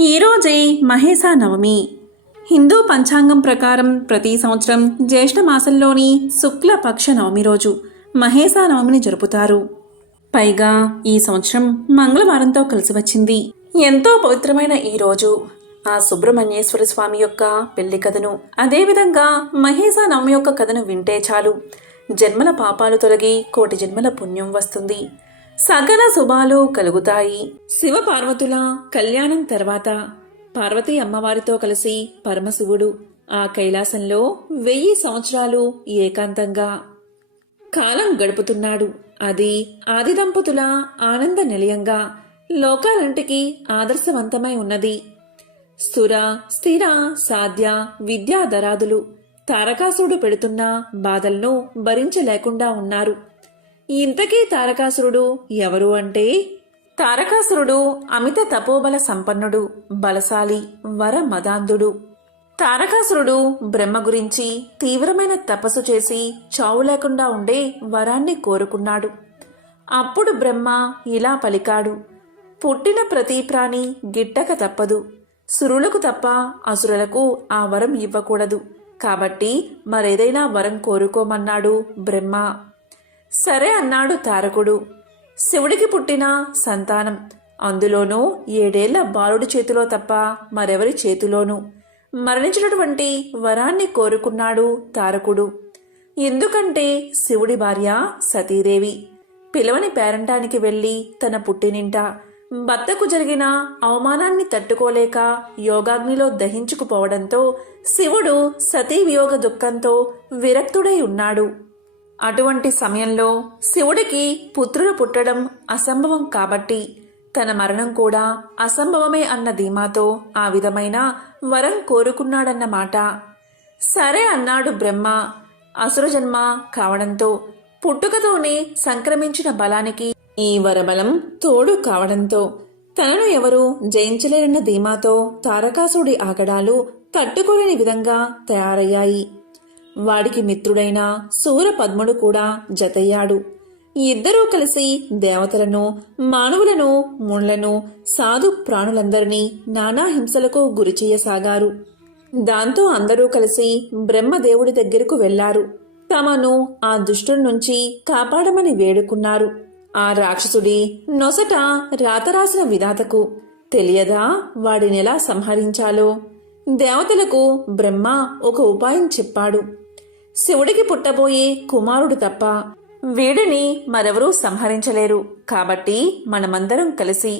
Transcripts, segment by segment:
ఈరోజే మహేస నవమి. హిందూ పంచాంగం ప్రకారం ప్రతి సంవత్సరం జ్యేష్ఠ మాసంలోని శుక్ల పక్ష నవమి రోజు మహేస నవమిని జరుపుతారు. పైగా ఈ సంవత్సరం మంగళవారంతో కలిసి వచ్చింది. ఎంతో పవిత్రమైన ఈ రోజు ఆ సుబ్రహ్మణ్యేశ్వర స్వామి యొక్క పెళ్లి కథను, అదేవిధంగా మహేస నవమి యొక్క కథను వింటే చాలు జన్మల పాపాలు తొలగి కోటి జన్మల పుణ్యం వస్తుంది, సకల శుభాలు కలుగుతాయి. శివ పార్వతుల కళ్యాణం తర్వాత పార్వతీ అమ్మవారితో కలిసి పరమశివుడు ఆ కైలాసంలో 1000 సంవత్సరాలు ఏకాంతంగా కాలం గడుపుతున్నాడు. అది ఆది దంపతుల ఆనంద నిలయంగా లోకాలంటికి ఆదర్శవంతమై ఉన్నది. స్థుర స్థిర సాధ్య విద్యాధరాదులు తారకాసురుడు పెడుతున్న బాధలను భరించలేకుండా ఉన్నారు. ఇంతకీ తారకాసురుడు ఎవరు అంటే, తారకాసురుడు అమిత తపోబల సంపన్నుడు, బలశాలి, వర మదాంధుడు. తారకాసురుడు బ్రహ్మ గురించి తీవ్రమైన తపస్సు చేసి చావు లేకుండా ఉండే వరాన్ని కోరుకున్నాడు. అప్పుడు బ్రహ్మ ఇలా పలికాడు: పుట్టిన ప్రతి ప్రాణి గిట్టక తప్పదు. సురులకు తప్ప అసురులకు ఆ వరం ఇవ్వకూడదు. కాబట్టి మరేదైనా వరం కోరుకోమన్నాడు బ్రహ్మ. సరే అన్నాడు తారకుడు. శివుడికి పుట్టిన సంతానం, అందులోనూ 7 ఏళ్ల బాలుడి చేతిలో తప్ప మరెవరి చేతిలోనూ మరణించినటువంటి వరాన్ని కోరుకున్నాడు తారకుడు. ఎందుకంటే శివుడి భార్య సతీదేవి పిలవని పేరంటానికి వెళ్లి తన పుట్టినింట భర్తకు జరిగిన అవమానాన్ని తట్టుకోలేక యోగాగ్నిలో దహించుకుపోవడంతో శివుడు సతీ వియోగ దుఃఖంతో విరక్తుడై ఉన్నాడు. అటువంటి సమయంలో శివుడికి పుత్రుడు పుట్టడం అసంభవం కాబట్టి తన మరణం కూడా అసంభవమే అన్న ధీమాతో ఆ విధమైన వరం కోరుకున్నాడన్నమాట. సరే అన్నాడు బ్రహ్మ. అసురజన్మ కావడంతో పుట్టుకతోనే సంక్రమించిన బలానికి ఈ వరబలం తోడు కావడంతో తనను ఎవరూ జయించలేరన్న ధీమాతో తారకాసుడి ఆగడాలు తట్టుకోలేని విధంగా తయారయ్యాయి. వాడికి మిత్రుడైన సూరపద్ముడు కూడా జతయ్యాడు. ఇద్దరూ కలిసి దేవతలను, మానవులను, ముళ్లను, సాధు ప్రాణులందరినీ నానా హింసలకు గురిచేయసాగారు. దాంతో అందరూ కలిసి బ్రహ్మదేవుడి దగ్గరకు వెళ్లారు. తమను ఆ దుష్టుడి నుంచి కాపాడమని వేడుకున్నారు. ఆ రాక్షసుడి నొసట రాతరాసిన విధాతకు తెలియదా వాడినెలా సంహరించాలో? దేవతలకు బ్రహ్మ ఒక ఉపాయం చెప్పాడు. శివుడికి పుట్టబోయే కుమారుడు తప్ప వీడిని మరెవరూ సంహరించలేరు. కాబట్టి మనమందరం కలిసి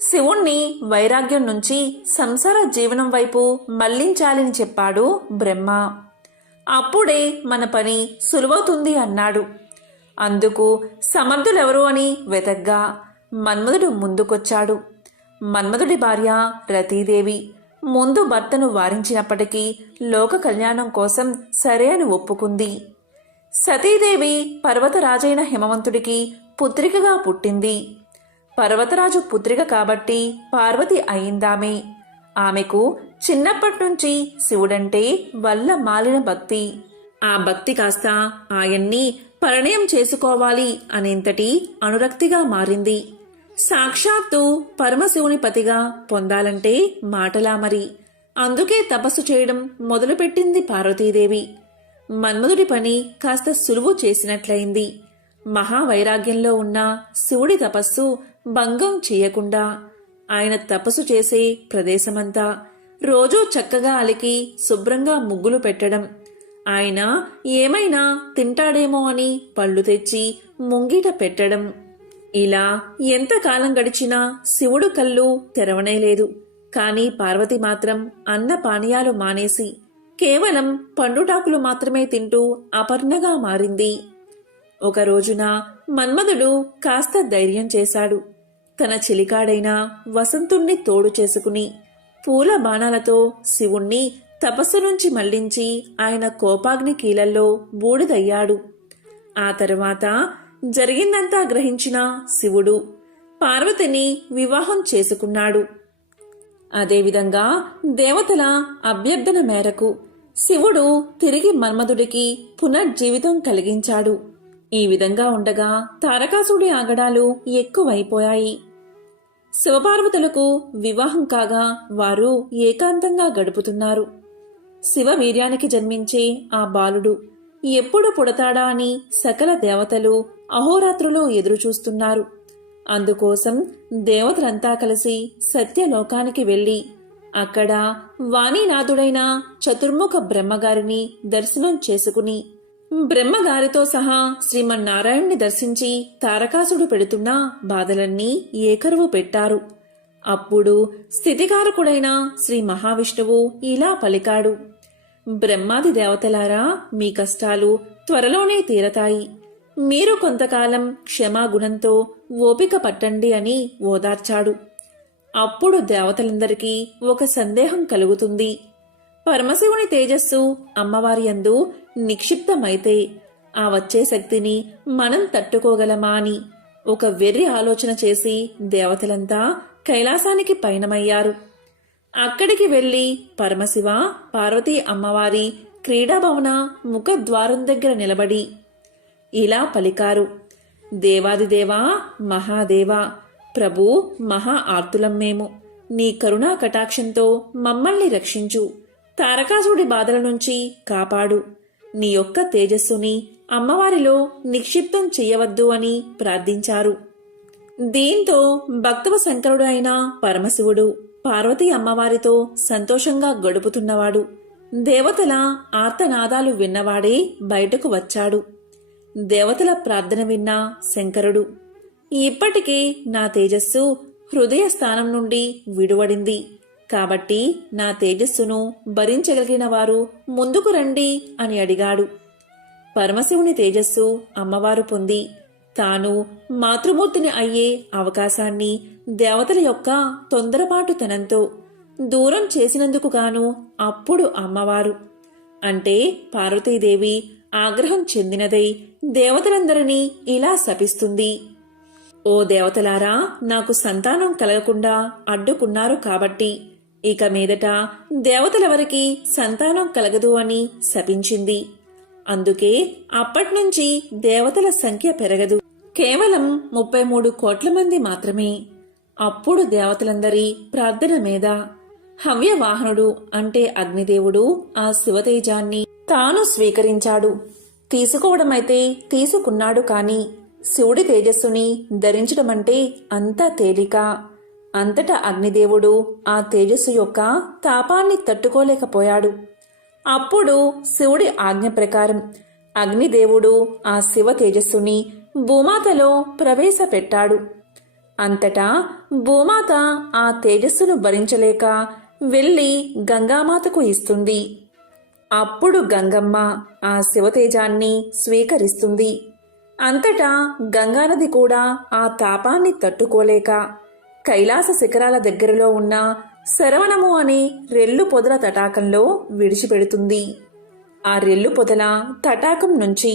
శివుణ్ణి వైరాగ్యం నుంచి సంసార జీవనం వైపు మళ్లించాలని చెప్పాడు బ్రహ్మ. అప్పుడే మన పని సులువవుతుంది అన్నాడు. అందుకు సమర్థులెవరు అని వెతగ్గా మన్మధుడు ముందుకొచ్చాడు. మన్మధుడి భార్య రతీదేవి ముందు భర్తను వారించినప్పటికీ లోక కళ్యాణం కోసం సరే అని ఒప్పుకుంది. సతీదేవి పర్వతరాజైన హిమవంతుడికి పుత్రికగా పుట్టింది. పర్వతరాజు పుత్రిక కాబట్టి పార్వతి అయిందామే. ఆమెకు చిన్నప్పటినుంచి శివుడంటే వల్ల మాలిన భక్తి. ఆ భక్తి కాస్త ఆయన్ని పరిణయం చేసుకోవాలి అనేంతటి అనురక్తిగా మారింది. సాక్షాత్తు పరమశివుని పతిగా పొందాలంటే మాటలా మరి. అందుకే తపస్సు చేయడం మొదలుపెట్టింది పార్వతీదేవి. మన్మధుడి పని కాస్త సులువు చేసినట్లయింది. మహావైరాగ్యంలో ఉన్న శివుడి తపస్సు భంగం చేయకుండా ఆయన తపస్సు చేసే ప్రదేశమంతా రోజూ చక్కగా అలికి శుభ్రంగా ముగ్గులు పెట్టడం, ఆయన ఏమైనా తింటాడేమో అని పళ్ళు తెచ్చి ముంగిట పెట్టడం. ఇలా ఎంతకాలం గడిచినా శివుడు కళ్ళు తెరవనేలేదు. కాని పార్వతి మాత్రం అన్న పానీయాలు మానేసి కేవలం పండుటాకులు మాత్రమే తింటూ అపర్ణగా మారింది. ఒక రోజున మన్మధుడు కాస్త ధైర్యం చేశాడు. తన చిలికాడైన వసంతుణ్ణి తోడు చేసుకుని పూల బాణాలతో శివుణ్ణి తపస్సు నుంచి మళ్లించి ఆయన కోపాగ్ని కీలల్లో బూడిదయ్యాడు. ఆ తరువాత జరిగిందంతా గ్రహించిన శివుడు పార్వతిని వివాహం చేసుకున్నాడు. అదేవిధంగా దేవతల అభ్యర్థన మేరకు శివుడు తిరిగి మన్మధుడికి పునర్జీవితం కలిగించాడు. ఈ విధంగా ఉండగా తారకాసుడి ఆగడాలు ఎక్కువైపోయాయి. శివపార్వతులకు వివాహం కాగా వారు ఏకాంతంగా గడుపుతున్నారు. శివ వీర్యానికి జన్మించే ఆ బాలుడు ఎప్పుడు పుడతాడా అని సకల దేవతలు అహోరాత్రులో ఎదురుచూస్తున్నారు. అందుకోసం దేవతలంతా కలిసి సత్యలోకానికి వెళ్లి అక్కడ వాణీనాథుడైన చతుర్ముఖ బ్రహ్మగారిని దర్శనం చేసుకుని బ్రహ్మగారితో సహా శ్రీమన్నారాయణ్ణి దర్శించి తారకాసుడు పెడుతున్న బాధలన్నీ ఏకరువు పెట్టారు. అప్పుడు స్థితికారకుడైన శ్రీ మహావిష్ణువు ఇలా పలికాడు: బ్రహ్మాది దేవతలారా, మీ కష్టాలు త్వరలోనే తీరతాయి. మీరు కొంతకాలం క్షమాగుణంతో ఓపిక పట్టండి అని ఓదార్చాడు. అప్పుడు దేవతలందరికీ ఒక సందేహం కలుగుతుంది. పరమశివుని తేజస్సు అమ్మవారి యందు నిక్షిప్తమైతే ఆ వచ్చే శక్తిని మనం తట్టుకోగలమా అని ఒక వెర్రి ఆలోచన చేసి దేవతలంతా కైలాసానికి పయనమయ్యారు. అక్కడికి వెళ్లి పరమశివ పార్వతీ అమ్మవారి క్రీడాభవన ముఖద్వారం దగ్గర నిలబడి ఇలా పలికారు: దేవాదిదేవా, మహాదేవా, ప్రభు, మహా ఆర్తులం మేము. నీ కరుణా కటాక్షంతో మమ్మల్ని రక్షించు. తారకాసుడి బాధల నుంచి కాపాడు. నీ యొక్క తేజస్సుని అమ్మవారిలో నిక్షిప్తం చెయ్యవద్దు అని ప్రార్థించారు. దీంతో భక్తవ శంకరుడు అయిన పరమశివుడు పార్వతీ అమ్మవారితో సంతోషంగా గడుపుతున్నవాడు. దేవతల ఆర్తనాదాలు విన్నవాడే బయటకు వచ్చాడు. దేవతల ప్రార్థన విన్న శంకరుడు, ఇప్పటికే నా తేజస్సు హృదయ స్థానం నుండి విడువడింది కాబట్టి నా తేజస్సును భరించగలిగిన వారు ముందుకు రండి అని అడిగాడు. పరమశివుని తేజస్సు అమ్మవారు పొంది తాను మాతృమూర్తిని అయ్యే అవకాశాన్ని దేవతల యొక్క తొందరపాటుతనంతో దూరం చేసినందుకు గాను అప్పుడు అమ్మవారు అంటే పార్వతీదేవి ఆగ్రహం చెందినదై దేవతలందరినీ ఇలా శపిస్తుంది: ఓ దేవతలారా, నాకు సంతానం కలగకుండా అడ్డుకున్నారు కాబట్టి ఇక మీదట దేవతలెవరికి సంతానం కలగదు అని శపించింది. అందుకే అప్పట్నుంచి దేవతల సంఖ్య పెరగదు, కేవలం 33 కోట్ల మంది మాత్రమే. అప్పుడు దేవతలందరి ప్రార్థన మీద హవ్యవాహనుడు అంటే అగ్నిదేవుడు ఆ శివతేజాన్ని తాను స్వీకరించాడు. తీసుకోవడమైతే తీసుకున్నాడు కాని శివుడి తేజస్సుని ధరించడమంటే అంతా తేలిక. అంతటా అగ్నిదేవుడు ఆ తేజస్సు యొక్క తాపాన్ని తట్టుకోలేకపోయాడు. అప్పుడు శివుడి ఆజ్ఞ ప్రకారం అగ్నిదేవుడు ఆ శివ తేజస్సుని భూమాతలో ప్రవేశపెట్టాడు. అంతటా భూమాత ఆ తేజస్సును భరించలేక వెళ్లి గంగామాతకు ఇస్తుంది. అప్పుడు గంగమ్మ ఆ శివతేజాన్ని స్వీకరిస్తుంది. అంతటా గంగానది కూడా ఆ తాపాన్ని తట్టుకోలేక కైలాస శిఖరాల దగ్గరలో ఉన్న శరవణము అనే రెల్లు పొదల తటాకంలో విడిచిపెడుతుంది. ఆ రెల్లు పొదల తటాకం నుంచి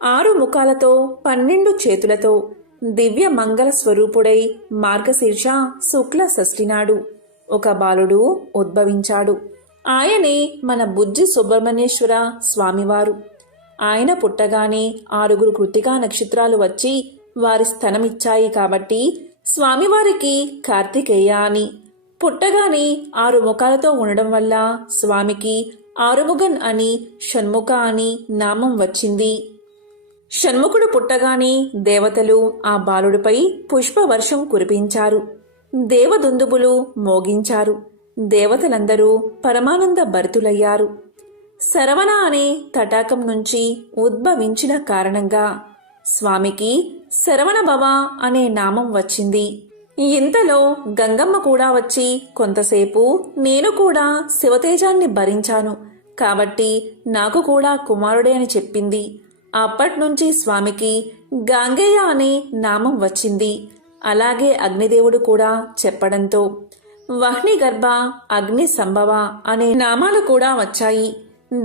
6 ముఖాలతో 12 చేతులతో దివ్య మంగళ స్వరూపుడై మార్గశీర్ష శుక్ల షష్ఠి నాడు ఒక బాలుడు ఉద్భవించాడు. ఆయనే మన బుజ్జి సుబ్రహ్మణ్యేశ్వర స్వామివారు. ఆయన పుట్టగానే 6 కృత్తికా నక్షత్రాలు వచ్చి వారి స్థనమిచ్చాయి కాబట్టి స్వామివారికి కార్తికేయ అని, పుట్టగానే 6 ముఖాలతో ఉండడం వల్ల స్వామికి ఆరుముగన్ అని, షణ్ముఖ అని నామం వచ్చింది. షణ్ముఖుడు పుట్టగానే దేవతలు ఆ బాలుడిపై పుష్పవర్షం కురిపించారు. దేవదుందుబులు మోగించారు. దేవతలందరూ పరమానంద భరితులయ్యారు. శరవణ అనే తటాకం నుంచి ఉద్భవించిన కారణంగా స్వామికి శరవణభవ అనే నామం వచ్చింది. ఇంతలో గంగమ్మ కూడా వచ్చి కొంతసేపు నేను కూడా శివతేజాన్ని భరించాను కాబట్టి నాకు కూడా కుమారుడే అని చెప్పింది. అప్పట్నుంచి స్వామికి గాంగేయ అనే నామం వచ్చింది. అలాగే అగ్నిదేవుడు కూడా చెప్పడంతో వహ్ని గర్భ, అగ్ని సంభవ అనే నామాలు కూడా వచ్చాయి.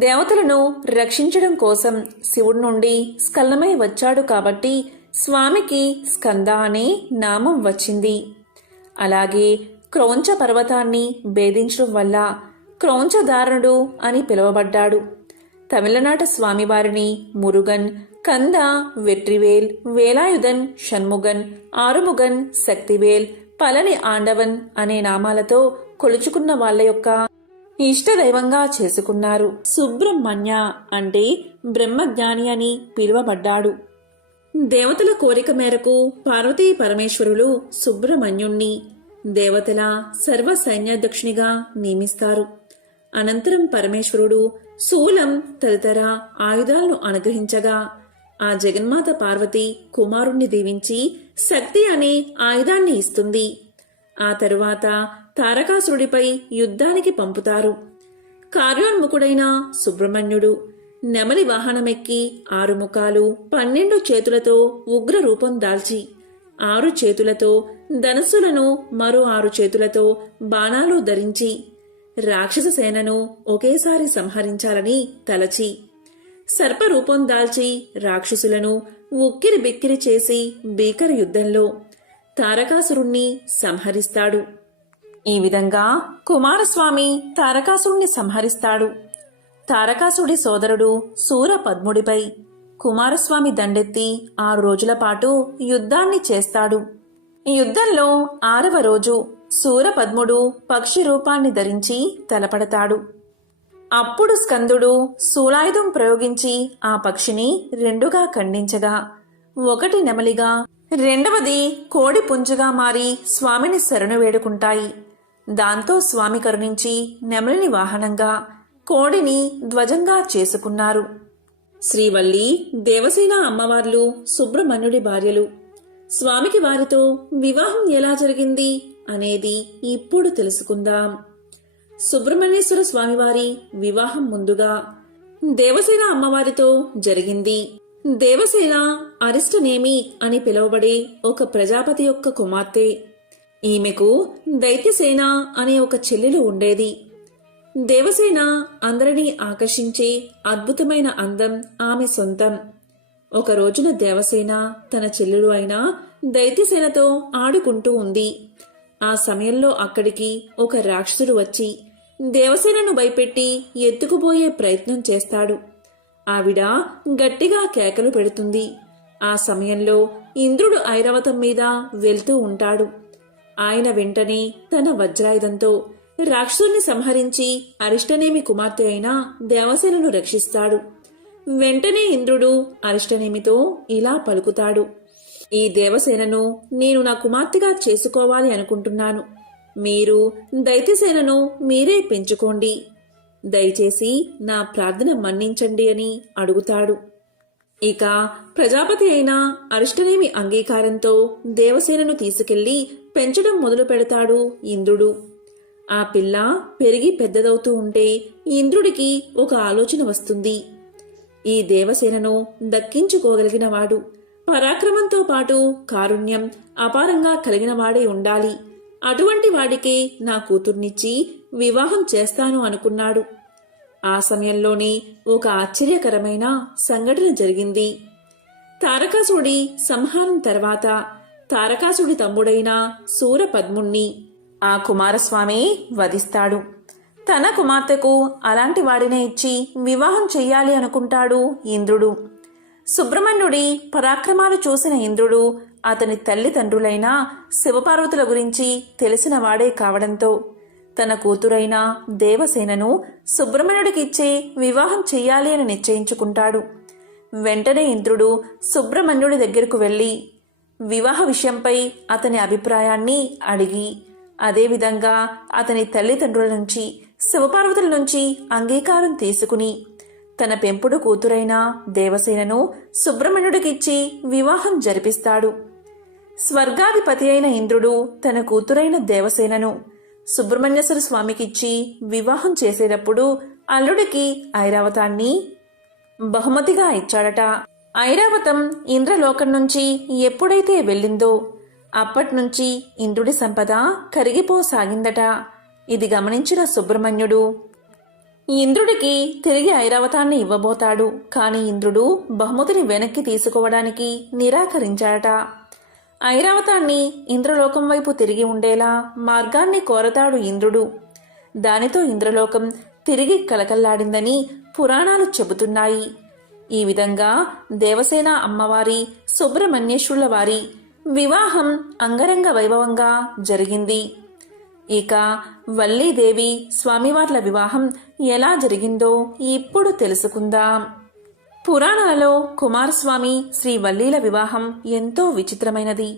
దేవతలను రక్షించడం కోసం శివుడి నుండి స్కలనమై వచ్చాడు కాబట్టి స్వామికి స్కంద అనే నామం వచ్చింది. అలాగే క్రౌంచ పర్వతాన్ని భేదించడం వల్ల క్రౌంచధారణుడు అని పిలువబడ్డాడు. తమిళనాట స్వామివారిని మురుగన్, కంద, వెట్రివేల్, వేలాయుధన్, షణ్ముగన్, ఆరుముగన్, శక్తివేల్, పళని ఆండవన్ అనే నామాలతో కొలుచుకున్న వాళ్ళ యొక్క ఇష్టదైవంగా చేసుకున్నారు. సుబ్రహ్మణ్య అంటే బ్రహ్మజ్ఞాని అని పిలువబడ్డాడు. దేవతల కోరిక మేరకు పార్వతీ పరమేశ్వరులు సుబ్రహ్మణ్యుణ్ణి దేవతల సర్వ సైన్యాధ్యక్షునిగా నియమిస్తారు. అనంతరం పరమేశ్వరుడు శూలం తదితర ఆయుధాలను అనుగ్రహించగా ఆ జగన్మాత పార్వతి కుమారుణ్ణి దీవించి శక్తి అనే ఆయుధాన్ని ఇస్తుంది. ఆ తరువాత తారకాసురుడిపై యుద్ధానికి పంపుతారు. కార్యోన్ముఖుడైన సుబ్రహ్మణ్యుడు నెమలి వాహనమెక్కి 6 ముఖాలు 12 చేతులతో ఉగ్ర రూపం దాల్చి 6 చేతులతో ధనస్సులను మరో 6 చేతులతో బాణాలు ధరించి రాక్షస సేనను ఒకేసారి సంహరించాలని తలచి సర్పరూపం దాల్చి రాక్షసులను ఉక్కిరి బిక్కిరి చేసి భీకర యుద్ధంలో తారకాసురుణ్ణి సంహరిస్తాడు. ఈ విధంగా కుమారస్వామి తారకాసురుణ్ణి సంహరిస్తాడు. తారకాసుడి సోదరుడు శూరపద్ముడిపై కుమారస్వామి దండెత్తి 6 రోజుల పాటు యుద్ధాన్ని చేస్తాడు. ఈ యుద్ధంలో 6వ రోజు శూరపద్ముడు పక్షి రూపాన్ని ధరించి తలపడతాడు. అప్పుడు స్కందుడు శూలాయుధం ప్రయోగించి ఆ పక్షిని 2గా ఖండించగా ఒకటి నెమలిగా 2వది కోడి పుంజుగా మారి స్వామిని శరణు వేడుకుంటాయి. దాంతో స్వామి కరుణించి నెమలిని వాహనంగా కోడిని ధ్వజంగా చేసుకున్నారు. శ్రీవల్లి దేవసేన అమ్మవార్లు సుబ్రహ్మణ్యుడి భార్యలు. స్వామికి వారితో వివాహం ఎలా జరిగింది అనేది ఇప్పుడు తెలుసుకుందాం. సుబ్రహ్మణ్యేశ్వర స్వామివారి వివాహం ముందుగా దేవసేన అమ్మవారితో జరిగింది. దేవసేన అరిష్టనేమి అని పిలువబడే ఒక ప్రజాపతి యొక్క కుమార్తె. ఈమెకు దైత్యసేన అనే ఒక చెల్లెలు ఉండేది. దేవసేన అందరినీ ఆకర్షించే అద్భుతమైన అందం ఆమె సొంతం. ఒక రోజున దేవసేన తన చెల్లెలు అయిన దైత్యసేనతో ఆడుకుంటూ ఉంది. ఆ సమయంలో అక్కడికి ఒక రాక్షసుడు వచ్చి దేవసేనను భయపెట్టి ఎత్తుకుపోయే ప్రయత్నం చేస్తాడు. ఆవిడ గట్టిగా కేకలు పెడుతుంది. ఆ సమయంలో ఇంద్రుడు ఐరావతం మీద వెళ్తూ ఉంటాడు. ఆయన వెంటనే తన వజ్రాయుధంతో రాక్షసుని సంహరించి అరిష్టనేమి కుమార్తె అయిన దేవసేనను రక్షిస్తాడు. వెంటనే ఇంద్రుడు అరిష్టనేమితో ఇలా పలుకుతాడు: ఈ దేవసేనను నేను నా కుమార్తెగా చేసుకోవాలి అనుకుంటున్నాను. మీరు దైత్యసేనను మీరే పెంచుకోండి. దయచేసి నా ప్రార్థన మన్నించండి అని అడుగుతాడు. ఇక ప్రజాపతి అయిన అరిష్టనేమి అంగీకారంతో దేవసేనను తీసుకెళ్లి పెంచడం మొదలు పెడతాడు ఇంద్రుడు. ఆ పిల్ల పెరిగి పెద్దదవుతూ ఉంటే ఇంద్రుడికి ఒక ఆలోచన వస్తుంది. ఈ దేవసేనను దక్కించుకోగలిగినవాడు, పరాక్రమంతో పాటు కారుణ్యం అపారంగా కలిగినవాడే ఉండాలి. అటువంటి వాడికే నా కూతుర్నిచ్చి వివాహం చేస్తాను అనుకున్నాడు. ఆ సమయంలోనే ఒక ఆశ్చర్యకరమైన సంఘటన జరిగింది. తారకాసుడి సంహారం తర్వాత తారకాసుడి తమ్ముడైన శూరపద్ముణ్ణి ఆ కుమారస్వామి వధిస్తాడు. తన కుమార్తెకు అలాంటి వాడినే ఇచ్చి వివాహం చెయ్యాలి అనుకుంటాడు ఇంద్రుడు. సుబ్రహ్మణ్యుడి పరాక్రమాలు చూసిన ఇంద్రుడు అతని తల్లిదండ్రులైన శివపార్వతుల గురించి తెలిసిన వాడే కావడంతో తన కూతురైన దేవసేనను సుబ్రహ్మణ్యుడికిచ్చే వివాహం చెయ్యాలి అని నిశ్చయించుకుంటాడు. వెంటనే ఇంద్రుడు సుబ్రహ్మణ్యుడి దగ్గరకు వెళ్ళి వివాహ విషయంపై అతని అభిప్రాయాన్ని అడిగి అదేవిధంగా అతని తల్లిదండ్రుల నుంచి శివపార్వతుల నుంచి అంగీకారం తీసుకుని తన పెంపుడు కూతురైన దేవసేనను సుబ్రహ్మణ్యుడికిచ్చి వివాహం జరిపిస్తాడు. స్వర్గాధిపతి అయిన ఇంద్రుడు తన కూతురైన దేవసేనను సుబ్రహ్మణ్యేశ్వర స్వామికిచ్చి వివాహం చేసేటప్పుడు అల్లుడికి ఐరావతాన్ని బహుమతిగా ఇచ్చాడట. ఐరావతం ఇంద్రలోకం నుంచి ఎప్పుడైతే వెళ్ళిందో అప్పట్నుంచి ఇంద్రుడి సంపద కరిగిపోసాగిందట. ఇది గమనించిన సుబ్రహ్మణ్యుడు ఇంద్రుడికి తిరిగి ఐరావతాన్ని ఇవ్వబోతాడు. కాని ఇంద్రుడు బహుమతిని వెనక్కి తీసుకోవడానికి నిరాకరించాడట. ఐరావతాన్ని ఇంద్రలోకం వైపు తిరిగి ఉండేలా మార్గాన్ని కోరతాడు ఇంద్రుడు. దానితో ఇంద్రలోకం తిరిగి కలకల్లాడిందని పురాణాలు చెబుతున్నాయి. ఈ విధంగా దేవసేన అమ్మవారి సుబ్రహ్మణ్యేశ్వరుల వారి వివాహం అంగరంగ వైభవంగా జరిగింది. ఇక వల్లీదేవి స్వామివార్ల వివాహం ఎలా జరిగిందో ఇప్పుడు తెలుసుకుందాం. పురాణాలలో కుమారస్వామి శ్రీ వల్లీల వివాహం ఎంతో విచిత్రమైనది.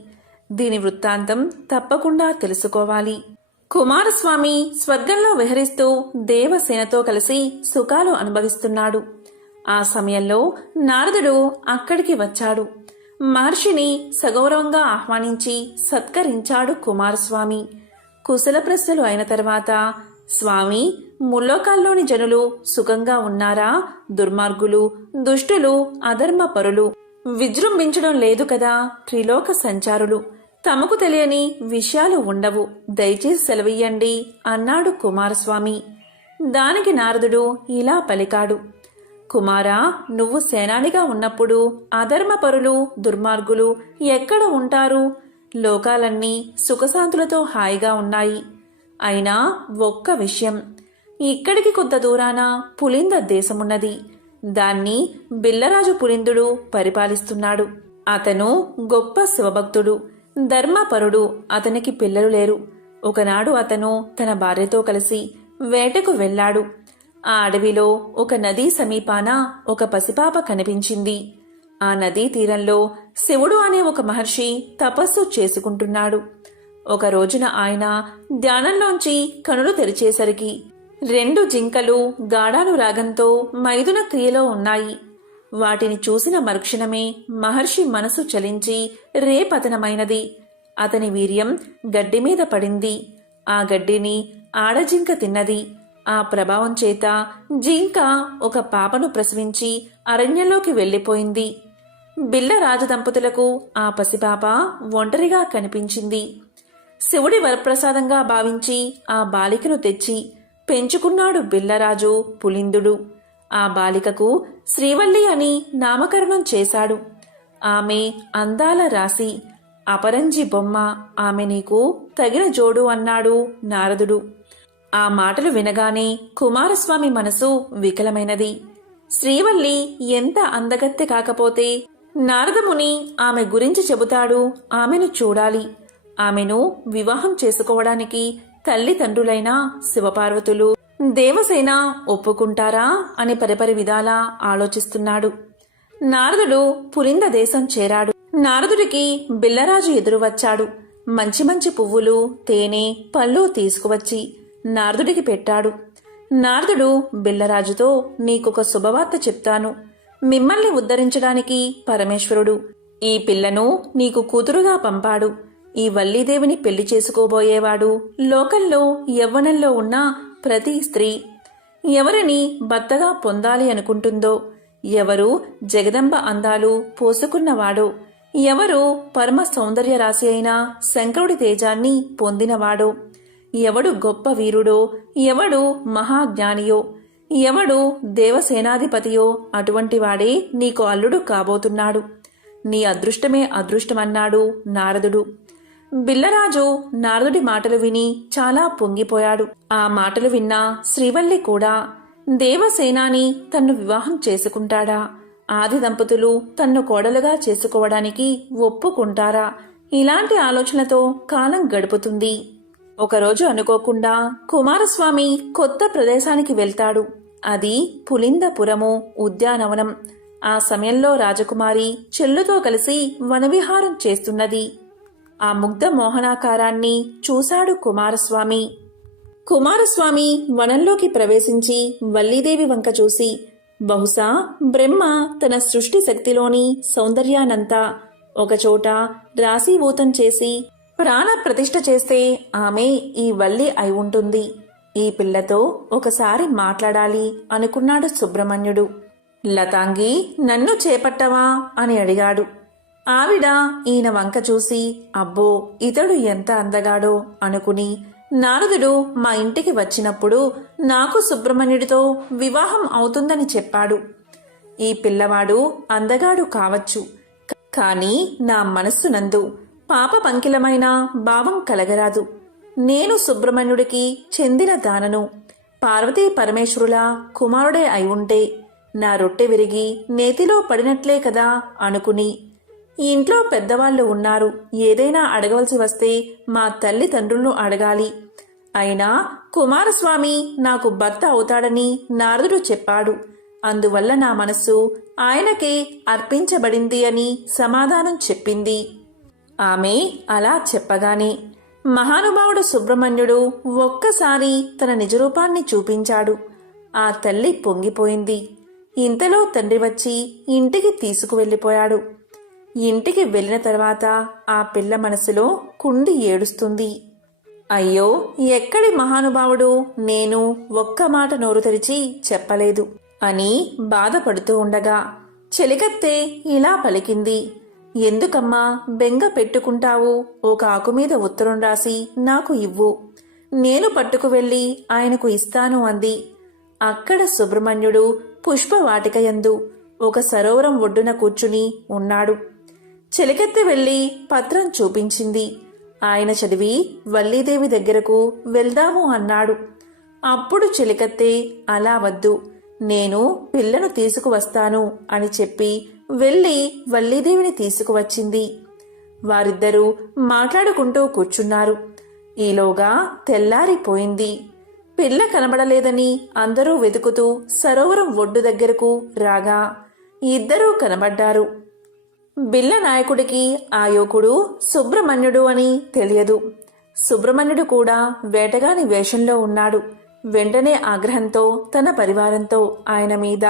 దీని వృత్తాంతం తప్పకుండా తెలుసుకోవాలి. కుమారస్వామి స్వర్గంలో విహరిస్తూ దేవసేనతో కలిసి సుఖాలు అనుభవిస్తున్నాడు. ఆ సమయంలో నారదుడు అక్కడికి వచ్చాడు. మహర్షిని సగౌరవంగా ఆహ్వానించి సత్కరించాడు కుమారస్వామి. కుశల ప్రశ్నలు అయిన తర్వాత, స్వామి, ముల్లోకాల్లోని జనులు సుఖంగా ఉన్నారా? దుర్మార్గులు, దుష్టులు, అధర్మపరులు విజృంభించడం లేదు కదా? త్రిలోక సంచారులు, తమకు తెలియని విషయాలు ఉండవు, దయచేసి సెలవియ్యండి అన్నాడు కుమారస్వామి. దానికి నారదుడు ఇలా పలికాడు: కుమారా, నువ్వు సేనానిగా ఉన్నప్పుడు అధర్మపరులు, దుర్మార్గులు ఎక్కడ ఉంటారు? లోకాలన్నీ సుఖశాంతులతో హాయిగా ఉన్నాయి. అయినా ఒక్క విషయం, ఇక్కడికి కొంత దూరాన పులింద దేశమున్నది. దాన్ని బిల్లరాజు పులిందుడు పరిపాలిస్తున్నాడు. అతను గొప్ప శివభక్తుడు, ధర్మపరుడు. అతనికి పిల్లలు లేరు. ఒకనాడు అతను తన భార్యతో కలిసి వేటకు వెళ్ళాడు. ఆ అడవిలో ఒక నదీ సమీపాన ఒక పసిపాప కనిపించింది. ఆ నదీ తీరంలో శివుడు అనే ఒక మహర్షి తపస్సు చేసుకుంటున్నాడు. ఒక రోజున ఆయన ధ్యానంలోంచి కనులు తెరిచేసరికి 2 జింకలు గాఢానురాగంతో మైథున క్రియలో ఉన్నాయి. వాటిని చూసిన మరుక్షణమే మహర్షి మనసు చలించి రేపతనమైనది. అతని వీర్యం గడ్డి మీద పడింది. ఆ గడ్డిని ఆడజింక తిన్నది. ఆ ప్రభావం చేత జింక ఒక పాపను ప్రసవించి అరణ్యంలోకి వెళ్లిపోయింది. బిల్ల రాజదంపతులకు ఆ పసిపాప ఒంటరిగా కనిపించింది. శివుడి వరప్రసాదంగా భావించి ఆ బాలికను తెచ్చి పెంచుకున్నాడు బిల్లరాజు పులిందుడు. ఆ బాలికకు శ్రీవల్లి అని నామకరణం చేశాడు. ఆమె అందాల రాశి, అపరంజి బొమ్మ. ఆమె నీకు తగిన జోడు అన్నాడు నారదుడు. ఆ మాటలు వినగానే కుమారస్వామి మనసు వికలమైనది. శ్రీవల్లి ఎంత అందగత్తె కాకపోతే నారదముని ఆమె గురించి చెబుతాడు. ఆమెను చూడాలి. ఆమెను వివాహం చేసుకోవడానికి తల్లిదండ్రులైన శివపార్వతులు, దేవసేన ఒప్పుకుంటారా అని పరిపరి విధాలా ఆలోచిస్తున్నాడు. నారదుడు పులింద దేశం చేరాడు. నారదుడికి బిల్లరాజు ఎదురు వచ్చాడు. మంచి మంచి పువ్వులు, తేనె, పళ్ళు తీసుకువచ్చి నారదుడికి పెట్టాడు. నారదుడు బిల్లరాజుతో, నీకొక శుభవార్త చెప్తాను. మిమ్మల్ని ఉద్ధరించడానికి పరమేశ్వరుడు ఈ పిల్లను నీకు కూతురుగా పంపాడు. ఈ వల్లీదేవిని పెళ్లి చేసుకోబోయేవాడు లోకంలో యవ్వనంలో ఉన్న ప్రతి స్త్రీ ఎవరిని భర్తగా పొందాలి అనుకుంటుందో, ఎవరు జగదంబ అందాలు పోసుకున్నవాడో, ఎవరు పరమ సౌందర్య రాశి అయిన శంకరుడి తేజాన్ని పొందినవాడో, ఎవడు గొప్ప వీరుడో, ఎవడు మహాజ్ఞానియో, ఎవడు దేవసేనాధిపతియో అటువంటి వాడే నీకు అల్లుడు కాబోతున్నాడు. నీ అదృష్టమే అదృష్టమన్నాడు నారదుడు. బిల్లరాజు నారదుడి మాటలు విని చాలా పొంగిపోయాడు. ఆ మాటలు విన్న శ్రీవల్లి కూడా, దేవసేనాని తన్ను వివాహం చేసుకుంటాడా? ఆది దంపతులు తన్ను కోడలుగా చేసుకోవడానికి ఒప్పుకుంటారా? ఇలాంటి ఆలోచనతో కాలం గడుపుతుంది. ఒకరోజు అనుకోకుండా కుమారస్వామి కొత్త ప్రదేశానికి వెళ్తాడు. అది పులిందపురము ఉద్యానవనం. ఆ సమయంలో రాజకుమారి చెల్లుతో కలిసి వనవిహారం చేస్తున్నది. ఆ ముగ్ధ మోహనాకారాన్ని చూశాడు కుమారస్వామి. కుమారస్వామి వనంలోకి ప్రవేశించి వల్లీదేవి వంక చూసి, బహుశా బ్రహ్మ తన సృష్టి శక్తిలోని సౌందర్యానంతా ఒకచోట రాశీభూతం చేసి ప్రాణ ప్రతిష్ఠ చేస్తే ఆమె ఈ వల్లి అయి ఉంటుంది. ఈ పిల్లతో ఒకసారి మాట్లాడాలి అనుకున్నాడు సుబ్రహ్మణ్యుడు. లతాంగి, నన్ను చేపట్టవా అని అడిగాడు. ఆవిడ ఈయన వంక చూసి, అబ్బో, ఇతడు ఎంత అందగాడో అనుకుని, నారదుడు మా ఇంటికి వచ్చినప్పుడు నాకు సుబ్రహ్మణ్యుడితో వివాహం అవుతుందని చెప్పాడు. ఈ పిల్లవాడు అందగాడు కావచ్చు, కాని నా మనస్సునందు పాప పంకిలమైన భావం కలగరాదు. నేను సుబ్రహ్మణ్యుడికి చెందిన దానను. పార్వతీ పరమేశ్వరుల కుమారుడే అయి ఉంటే నా రొట్టె విరిగి నేతిలో పడినట్లే కదా అనుకుని ఇంట్లో పెద్దవాళ్ళు ఉన్నారు, ఏదైనా అడగవలసి వస్తే మా తల్లిదండ్రులను అడగాలి. అయినా కుమారస్వామి నాకు భర్త అవుతాడని నారదుడు చెప్పాడు. అందువల్ల నా మనస్సు ఆయనకే అర్పించబడింది అని సమాధానం చెప్పింది. ఆమె అలా చెప్పగానే మహానుభావుడు సుబ్రహ్మణ్యుడు ఒక్కసారి తన నిజరూపాన్ని చూపించాడు. ఆ తల్లి పొంగిపోయింది. ఇంతలో తండ్రి వచ్చి ఇంటికి తీసుకువెళ్ళిపోయాడు. ఇంటికి వెళ్ళిన తర్వాత ఆ పిల్ల మనసులో కుండి ఏడుస్తుంది. అయ్యో, ఎక్కడి మహానుభావుడు, నేను ఒక్క మాట నోరు తెరిచి చెప్పలేదు అని బాధపడుతూ ఉండగా చెలికత్తె ఇలా పలికింది. ఎందుకమ్మా బెంగ పెట్టుకుంటావు? ఒక ఆకు మీద ఉత్తరం రాసి నాకు ఇవ్వు, నేను పట్టుకు వెళ్ళి ఆయనకు ఇస్తాను అంది. అక్కడ సుబ్రహ్మణ్యుడు పుష్పవాటికయందు ఒక సరోవరం ఒడ్డున కూర్చుని ఉన్నాడు. చెలికెత్తి వెళ్లి పత్రం చూపించింది. ఆయన చదివి వల్లీదేవి దగ్గరకు వెళ్దాము అన్నాడు. అప్పుడు చెలికత్తె అలా వద్దు, నేను పిల్లను తీసుకువస్తాను అని చెప్పి వెళ్లి వల్లీదేవిని తీసుకువచ్చింది. వారిద్దరూ మాట్లాడుకుంటూ కూర్చున్నారు. ఈలోగా తెల్లారిపోయింది. పిల్ల కనబడలేదని అందరూ వెతుకుతూ సరోవరం ఒడ్డు దగ్గరకు రాగా ఇద్దరూ కనబడ్డారు. బిల్ల నాయకుడికి ఆ యువకుడు సుబ్రహ్మణ్యుడు అని తెలియదు. సుబ్రహ్మణ్యుడు కూడా వేటగాని వేషంలో ఉన్నాడు. వెంటనే ఆగ్రహంతో తన పరివారంతో ఆయన మీద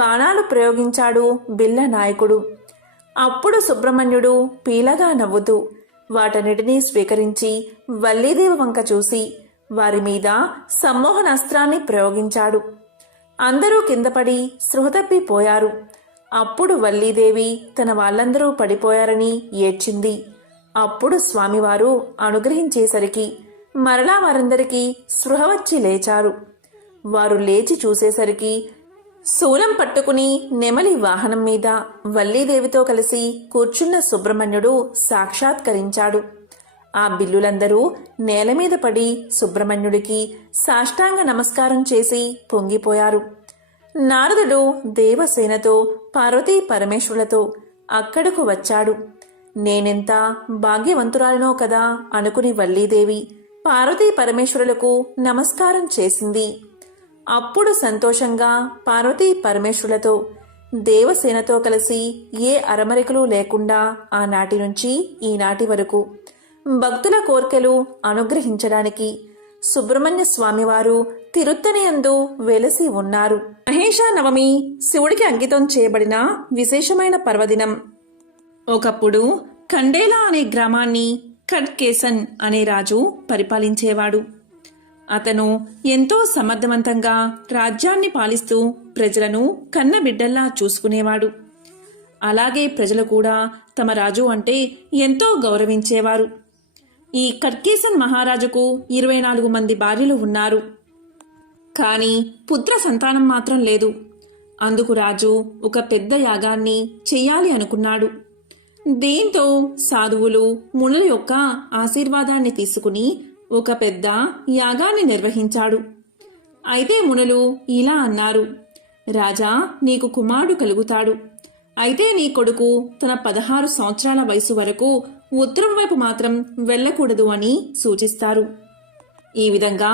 బాణాలు ప్రయోగించాడు బిల్ల నాయకుడు. అప్పుడు సుబ్రహ్మణ్యుడు పీలగా నవ్వుతూ వాటన్నిటినీ స్వీకరించి వల్లీదేవి వంక చూసి వారి మీద సమ్మోహనాస్త్రాన్ని ప్రయోగించాడు. అందరూ కిందపడి స్పృహతప్పిపోయారు. అప్పుడు వల్లీదేవి తన వాళ్ళందరూ పడిపోయారని ఏడ్చింది. అప్పుడు స్వామివారు అనుగ్రహించేసరికి మరలా వారందరికీ స్పృహ వచ్చి లేచారు. వారు లేచి చూసేసరికి శూలం పట్టుకుని నెమలి వాహనం మీద వల్లీదేవితో కలిసి కూర్చున్న సుబ్రహ్మణ్యుడు సాక్షాత్కరించాడు. ఆ బిల్లులందరూ నేలమీద పడి సుబ్రహ్మణ్యుడికి సాష్టాంగ నమస్కారం చేసి పొంగిపోయారు. నారదుడు దేవసేనతో పార్వతీ పరమేశ్వరులతో అక్కడకు వచ్చాడు. నేనెంత భాగ్యవంతురాలనో కదా అనుకుని వల్లీదేవి పార్వతీ పరమేశ్వరులకు నమస్కారం చేసింది. అప్పుడు సంతోషంగా పార్వతీ పరమేశ్వరులతో దేవసేనతో కలిసి ఏ అరమరికలు లేకుండా ఆనాటి నుంచి ఈనాటి వరకు భక్తుల కోర్కెలు అనుగ్రహించడానికి సుబ్రహ్మణ్య స్వామివారు తిరుత్తనియందు వెలసి ఉన్నారు. మహేష నవమి శివుడికి అంకితం చేయబడిన విశేషమైన పర్వదినం. ఒకప్పుడు ఖండేలా అనే గ్రామాన్ని ఖడ్కేసన్ అనే రాజు పరిపాలించేవాడు. అతను ఎంతో సమర్థవంతంగా రాజ్యాన్ని పాలిస్తూ ప్రజలను కన్నబిడ్డల్లా చూసుకునేవాడు. అలాగే ప్రజలు కూడా తమ రాజు అంటే ఎంతో గౌరవించేవారు. ఈ ఖడ్కేసన్ మహారాజుకు 24 మంది భార్యలు ఉన్నారు. కానీ పుత్ర సంతానం మాత్రం లేదు. అందుకు రాజు ఒక పెద్ద యాగాన్ని చెయ్యాలి అనుకున్నాడు. దీంతో సాధువులు మునుల యొక్క ఆశీర్వాదాన్ని తీసుకుని ఒక పెద్ద యాగాన్ని నిర్వహించాడు. అయితే మునులు ఇలా అన్నారు, రాజా, నీకు కుమారుడు కలుగుతాడు. అయితే నీ కొడుకు తన 16 సంవత్సరాల వయసు వరకు ఉత్తరం వైపు మాత్రం వెళ్ళకూడదు అని సూచిస్తారు. ఈ విధంగా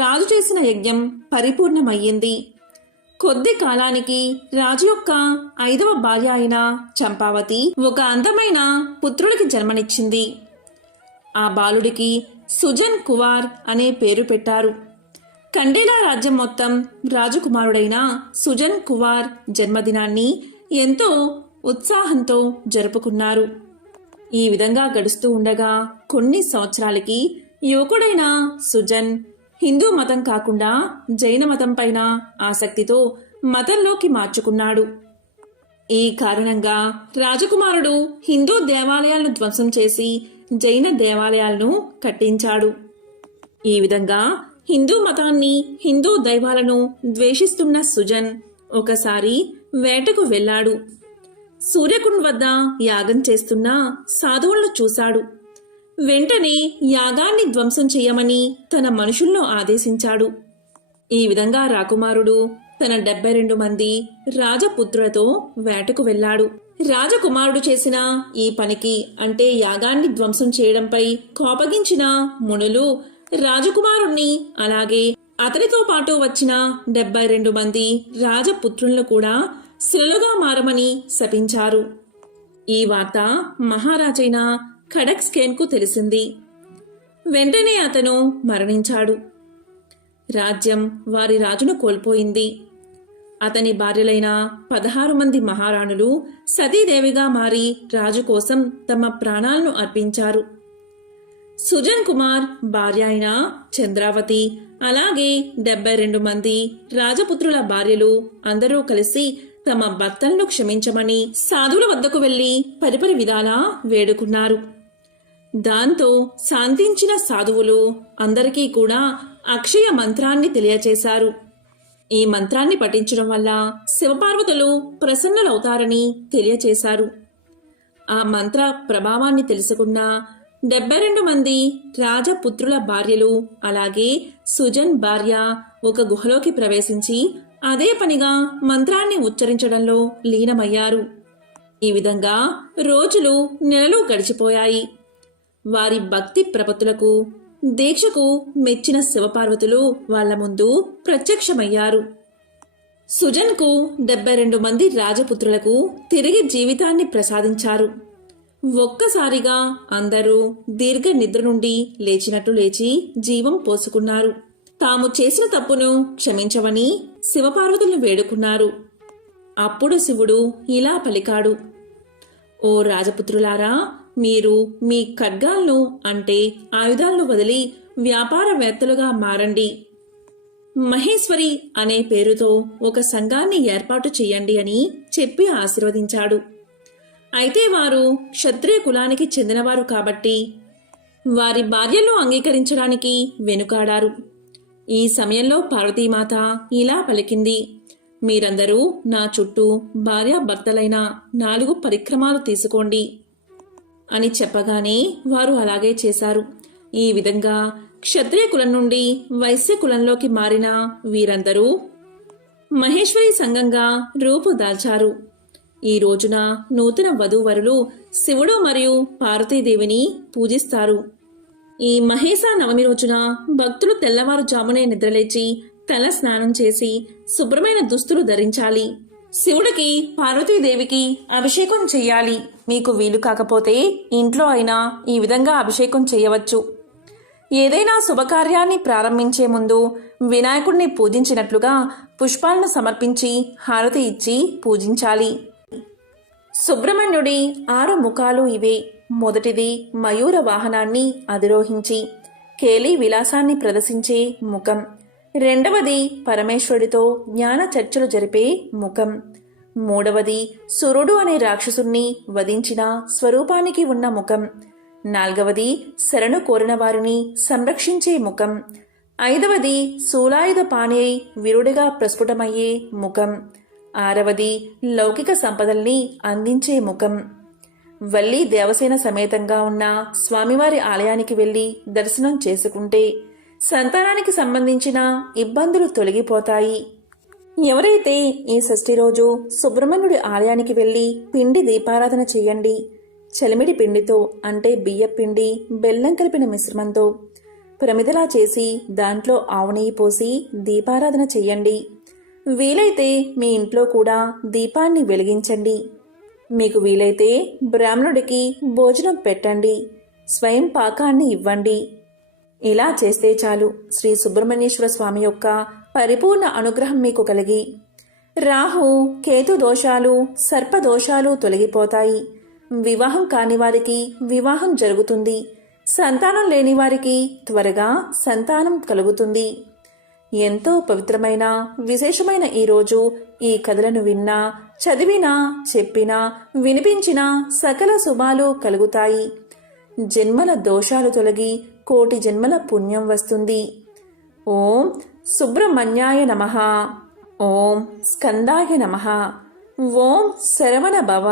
రాజు చేసిన యజ్ఞం పరిపూర్ణమయ్యింది. కొద్ది కాలానికి రాజు యొక్క 5వ భార్య అయిన చంపావతి ఒక అందమైన పుత్రుడికి జన్మనిచ్చింది. ఆ బాలుడికి సుజన్ కువార్ అనే పేరు పెట్టారు. ఖండేలా రాజ్యం మొత్తం రాజకుమారుడైన సుజన్ కువార్ జన్మదినాన్ని ఎంతో ఉత్సాహంతో జరుపుకున్నారు. ఈ విధంగా గడుస్తూ ఉండగా కొన్ని సంవత్సరాలకి యువకుడైన సుజన్ హిందూ మతం కాకుండా జైన మతం పైన ఆసక్తితో మతంలోకి మార్చుకున్నాడు. ఈ కారణంగా రాజకుమారుడు హిందూ దేవాలయాలను ధ్వంసం చేసి జైన దేవాలయాలను కట్టించాడు. ఈ విధంగా హిందూ మతాన్ని, హిందూ దైవాలను ద్వేషిస్తున్న సుజన్ ఒకసారి వేటకు వెళ్ళాడు. సూర్యకుండ్ వద్ద యాగం చేస్తున్న సాధువులను చూశాడు. వెంటనే యాగాన్ని ధ్వంసం చేయమని తన మనుషుల్లో ఆదేశించాడు. ఈ విధంగా రాకుమారుడు తన 72 మంది రాజపుత్రులతో వేటకు వెళ్ళాడు. రాజకుమారుడు చేసిన ఈ పనికి అంటే యాగాన్ని ధ్వంసం చేయడంపై కోపగించిన మునులు రాజకుమారుణ్ణి అలాగే అతనితో పాటు వచ్చిన 72 మంది రాజపుత్రులను కూడా శిలలుగా మారమని శపించారు. ఈ వార్త మహారాజైన ఖడక్స్కేన్కు తెలిసింది. వెంటనే అతను మరణించాడు. రాజ్యం వారి రాజును కోల్పోయింది. అతని భార్యలైన 16 మంది మహారాణులు సతీదేవిగా మారి రాజు కోసం తమ ప్రాణాలను అర్పించారు. సుజన్ కుమార్ భార్య అయిన చంద్రావతి అలాగే 72 మంది రాజపుత్రుల భార్యలు అందరూ కలిసి తమ భర్తలను క్షమించమని సాధువుల వద్దకు వెళ్లి పరిపరి విధాలా వేడుకున్నారు. దాంతో శాంతించిన సాధువులు అందరికీ కూడా అక్షయ మంత్రాన్ని తెలియచేశారు. ఈ మంత్రాన్ని పఠించడం వల్ల శివపార్వతులు ప్రసన్నులవుతారని తెలియచేశారు. ఆ మంత్ర ప్రభావాన్ని తెలుసుకున్న 72 మంది రాజపుత్రుల భార్యలు అలాగే సుజన్ భార్య ఒక గుహలోకి ప్రవేశించి అదే పనిగా మంత్రాన్ని ఉచ్చరించడంలో లీనమయ్యారు. ఈ విధంగా రోజులు నెలలు గడిచిపోయాయి. వారి భక్తి ప్రపత్తులకు దీక్షకు మెచ్చిన శివపార్వతులు వాళ్ల ముందు ప్రత్యక్షమయ్యారు. సుజన్కు 72 మంది రాజపుత్రులకు తిరిగి జీవితాన్ని ప్రసాదించారు. ఒక్కసారిగా అందరూ దీర్ఘ నిద్ర నుండి లేచినట్లు లేచి జీవం పోసుకున్నారు. తాము చేసిన తప్పును క్షమించమని శివపార్వతులను వేడుకున్నారు. అప్పుడు శివుడు ఇలా పలికాడు: ఓ రాజపుత్రులారా, మీరు మీ ఖడ్గాలను అంటే ఆయుధాలను వదిలి వ్యాపారవేత్తలుగా మారండి. మహేశ్వరి అనే పేరుతో ఒక సంఘాన్ని ఏర్పాటు చెయ్యండి అని చెప్పి ఆశీర్వదించాడు. అయితే వారు క్షత్రియ కులానికి చెందినవారు కాబట్టి వారి భార్యలను అంగీకరించడానికి వెనుకాడారు. ఈ సమయంలో పార్వతీమాత ఇలా పలికింది: మీరందరూ నా చుట్టూ భార్యాభర్తలైన 4 పరిక్రమాలు తీసుకోండి అని చెప్పగానే వారు అలాగే చేశారు. ఈ విధంగా క్షత్రియ కులం నుండి వైశ్య కులంలోకి మారిన వీరందరూ మహేశ్వరి సంఘంగా రూపుదాల్చారు. ఈ రోజున నూతన వధూవరులు శివుడు మరియు పార్వతీదేవిని పూజిస్తారు. ఈ మహేశ నవమి రోజున భక్తులు తెల్లవారుజామునే నిద్రలేచి తల స్నానం చేసి శుభ్రమైన దుస్తులు ధరించాలి. శివుడికి పార్వతీదేవికి అభిషేకం చెయ్యాలి. మీకు వీలు కాకపోతే ఇంట్లో అయినా ఈ విధంగా అభిషేకం చేయవచ్చు. ఏదైనా శుభకార్యాన్ని ప్రారంభించే ముందు వినాయకుడిని పూజించినట్లుగా పుష్పాలను సమర్పించి హారతి ఇచ్చి పూజించాలి. సుబ్రహ్మణ్యుడి 6 ముఖాలు ఇవే. మొదటిది మయూర వాహనాన్ని అధిరోహించి కేలి విలాసాన్ని ప్రదర్శించే ముఖం. రెండవది పరమేశ్వరుడితో జ్ఞాన చర్చలు జరిపే ముఖం. మూడవది సురుడు అనే రాక్షసుణ్ణి వధించిన స్వరూపానికి ఉన్న ముఖం. నాల్గవది శరణు కోరిన వారిని సంరక్షించే ముఖం. ఐదవది శూలాయుధ పాణి అయి విరుడిగా ప్రస్ఫుటమయ్యే ముఖం. ఆరవది లౌకిక సంపదల్ని అందించే ముఖం. వల్లి దేవసేన సమేతంగా ఉన్న స్వామివారి ఆలయానికి వెళ్లి దర్శనం చేసుకుంటే సంతానానికి సంబంధించిన ఇబ్బందులు తొలగిపోతాయి. ఎవరైతే ఈ షష్ఠి రోజు సుబ్రహ్మణ్యుడి ఆలయానికి వెళ్లి పిండి దీపారాధన చెయ్యండి. చలిమిడి పిండితో అంటే బియ్యపిండి బెల్లం కలిపిన మిశ్రమంతో ప్రమిదలా చేసి దాంట్లో ఆవు నెయ్యి పోసి దీపారాధన చెయ్యండి. వీలైతే మీ ఇంట్లో కూడా దీపాన్ని వెలిగించండి. మీకు వీలైతే బ్రాహ్మణుడికి భోజనం పెట్టండి. స్వయం పాకాన్ని ఇవ్వండి. ఇలా చేస్తే చాలు శ్రీ సుబ్రహ్మణ్యేశ్వర స్వామి యొక్క పరిపూర్ణ అనుగ్రహం మీకు కలిగి రాహు కేతు దోషాలు సర్పదోషాలు తొలగిపోతాయి. వివాహం కాని వారికి వివాహం జరుగుతుంది. సంతానం లేని వారికి త్వరగా సంతానం కలుగుతుంది. ఎంతో పవిత్రమైన విశేషమైన ఈ రోజు ఈ కథలను విన్నా, చదివినా, చెప్పినా, వినిపించినా సకల శుభాలు కలుగుతాయి. జన్మల దోషాలు తొలగి కోటి జన్మల పుణ్యం వస్తుంది. ఓం సుబ్రహ్మణ్యాయ నమః. ఓం స్కందాయ నమః. ఓం శరవణ భవ.